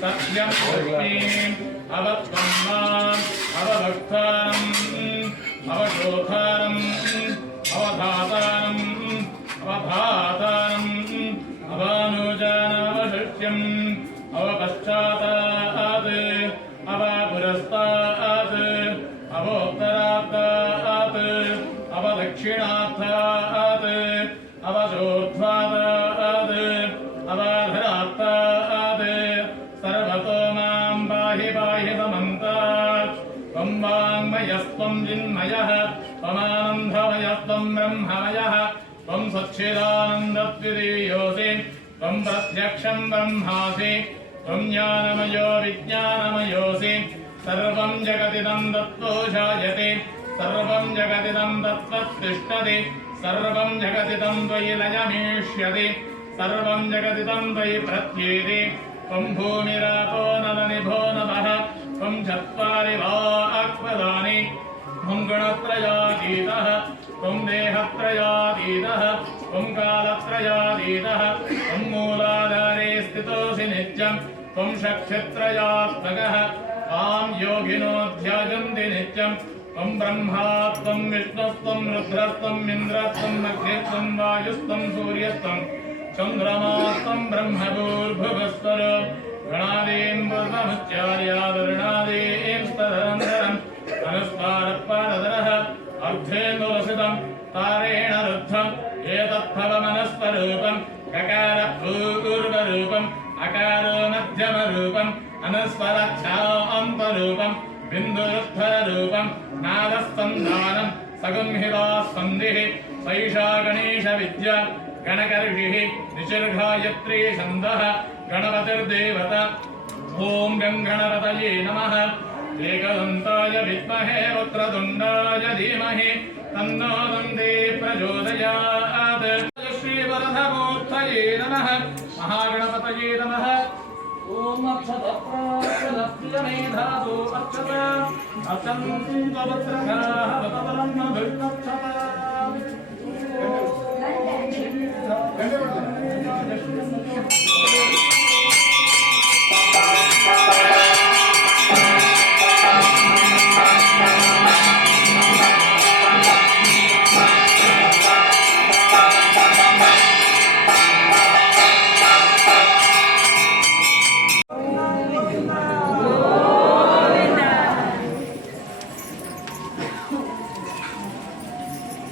సత్యం అవత్మాన్ అవభక్తానం అవశోభానం అవధాతానం అవధాతానం అవానుజానవశృత్యం అవపశ్చాతాత్ అవాపురస్తాత్ అవోత్తరాత్తాత్ అవదక్షిణా वाङ्मयस्त्वम् जिन्मयः त्वमानन्दमयस्त्वम् ब्रह्ममयः। त्वम् सच्चिदानन्दत्रिदेयोऽसि त्वम् प्रत्यक्षम् ब्रह्मासि त्वम् ज्ञानमयो विज्ञानमयोऽसि। सर्वम् जगदिदम् दत्तो जायते सर्वम् जगदिदम् दत्तत्तिष्ठति सर्वम् जगदिदम् त्वयि लयमेष्यति सर्वम् जगदिदम् त्वयि प्रत्येति। त्वम् भूमिरापो नलनिभो नमः त्वं चत्वारि वा आक्पदानि त्वं गुणत्रयातीतः, त्वं देहत्रयातीतः, त्वं कालत्रयातीतः, त्वं मूलाधारे स्थितोऽसि नित्यं, त्वं शक्तित्रयात्मकः तां योगिनो ध्यायन्ति नित्यं, त्वं ब्रह्मा त्वं विष्णुस्त्वं रुद्रस्त्वम् इन्द्रस्त्वम् अग्निस्त्वं वायुस्त्वं सूर्यस्त्वं चन्द्रमास्त्वं ब्रह्मभूर्भुवस्वर गणादीन् पूर्वमुच्चार्यादरुणादीन् स्तदनन्तरम् अनुस्वारपादरः अर्धेन्दुरसितम् तारेण रुद्धम् एतत्फलमनस्वरूपम् ककार पूर्वरूपम् अकारो मध्यमरूपम् अनुस्वरच्छान्तरूपम् बिन्दुरुत्थररूपम् नादस्सन्धानम् सगुंहितास्सन्धिः सैषा गणेशविद्या गणकर्षिः निशिर्घायत्री छन्दः गणपतिर्देवता ॐ गङ्गणपतये नमः एकदन्ताय विद्महे वक्रतुण्डाय धीमहि तन्नो दन्ते प्रचोदयात् श्रीवरदमूर्तये नमः महागणपतये नमः ॐ अक्षतप्राक्षलप्यमेधातु अक्षत अचन्तवत्रगाः वतवलं भृत्तक्षता